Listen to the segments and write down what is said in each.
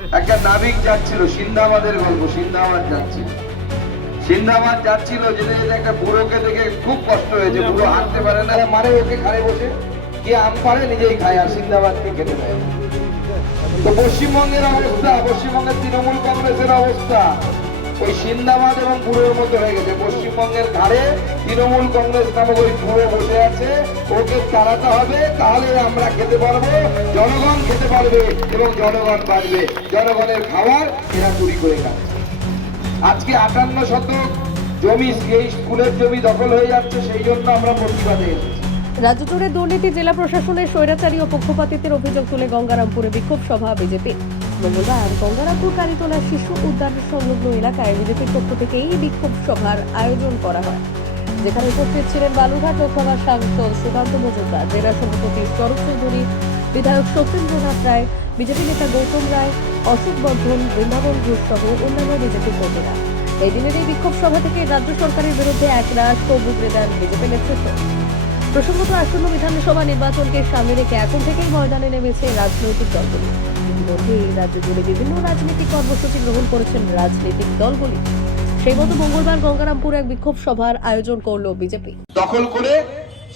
একটা নাবিক যাচ্ছিল সিন্দাবাদের গল্প, সিন্দাবাদ যাচ্ছিল, সিন্দাবাদ যাচ্ছিল, যেতে যেতে একটা বুড়োকে দেখে খুব কষ্ট হয়েছে, বুড়ো হাঁটতে পারে না, মারে ওকে ঘাড়ে বসে গিয়ে আম পাড়ে নিজেই খায় আর সিন্দাবাদকে খেতে দেয়। তো পশ্চিমবঙ্গের অবস্থা, পশ্চিমবঙ্গের তৃণমূল কংগ্রেসের অবস্থা ওই সিন্দাবাদ এবং বুড়োর মতো হয়ে গেছে। পশ্চিমবঙ্গের ঘাড়ে তৃণমূল কংগ্রেস নামক ওই বুড়ো বসে আছে, ওকে তাড়াতে হবে, তাহলে আমরা খেতে পারবো, জনগণ খেতে পারবে এবং জনগণ বাড়বে। জনগণের খাবার এরা চুরি করে খাচ্ছে। আজকে 58 শতক জমি, এই স্কুলের জমি দখল হয়ে যাচ্ছে, সেই জন্য আমরা প্রতিবাদে এসেছি। রাজ্য জুড়ে দুর্নীতি, জেলা প্রশাসনের স্বৈরাচারী ও পক্ষপাতিত্বের অভিযোগ তুলে গঙ্গারামপুরে বিক্ষোভ সভা বিজেপি। মঙ্গলবার গঙ্গারামপুর কালীতলা শিশু উদ্যান সংলগ্ন এলাকায় বিজেপির পক্ষ থেকে এই বিক্ষোভ সভার আয়োজন করা হয়, যেখানে উপস্থিত ছিলেন বালুরঘাট লোকসভা সাংসদ সুকান্ত মজুমদার, জেলা সভাপতি শরৎ চৌধুরী, বিধায়ক সত্যেন্দ্রনাথ রায়, বিজেপি নেতা গৌতম রায়, অশোক বর্ধন, বৃন্দাবন ঘোষ সহ অন্যান্য বিজেপি কর্মীরা। এই দিনের এই বিক্ষোভ সভা থেকে রাজ্য সরকারের বিরুদ্ধে একরাশ ক্ষোভ উগরে দেন বিজেপি নেতৃত্ব। প্রসঙ্গত আসন্ন বিধানসভা নির্বাচনকে সামনে রেখে এখন থেকেই ময়দানে নেমেছে রাজনৈতিক দলগুলি। ইতিমধ্যে রাজ্য জুড়ে বিভিন্ন রাজনৈতিক কর্মসূচি গ্রহণ করেছেন রাজনৈতিক দলগুলি। সেই মতো মঙ্গলবার গঙ্গারামপুরে এক বিক্ষোভ সভার আয়োজন করল বিজেপি। দখল করে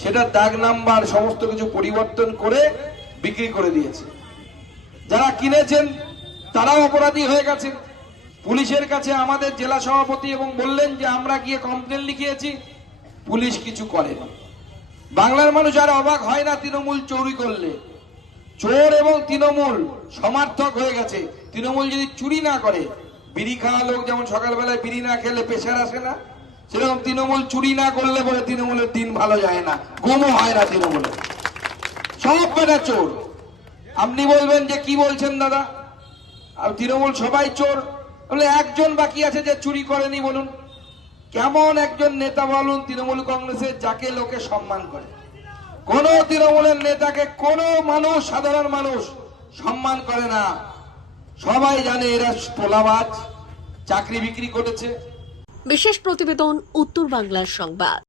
সেটা দাগ নাম্বার সমস্ত কিছু পরিবর্তন করে বিক্রি করে দিয়েছে। যারা কিনেছেন তারাও অপরাধী হয়ে গেছেন। পুলিশের কাছে আমাদের জেলা সভাপতি এবং বললেন যে আমরা গিয়ে কমপ্লেন লিখিয়েছি, পুলিশ কিছু করেনি। বাংলার মানুষ আর অবাক হয় না তৃণমূল চুরি করলে। চোর এবং তৃণমূল সমার্থক হয়ে গেছে। তৃণমূল যদি চুরি না করে, বিড়ি খাওয়া লোক যেমন সকালবেলায় বিড়ি না খেলে প্রেশার আসে না, সেরকম তৃণমূল চুরি না করলে বলে তৃণমূলের দিন ভালো যায় না, ঘুমও হয় না তৃণমূলের। সব বেটা চোর। আপনি বলবেন যে কি বলছেন দাদা, আর তৃণমূল সবাই চোর, বলে একজন বাকি আছে যে চুরি করেনি বলুন। কেমন একজন নেতা বলুন তৃণমূল কংগ্রেসের যাকে লোকে সম্মান করে? কোন তৃণমূলের নেতাকে কোন মানুষ, সাধারণ মানুষ সম্মান করে না। সবাই জানে এরা তোলাবাজ, চাকরি বিক্রি করেছে। বিশেষ প্রতিবেদন, উত্তর বাংলার সংবাদ।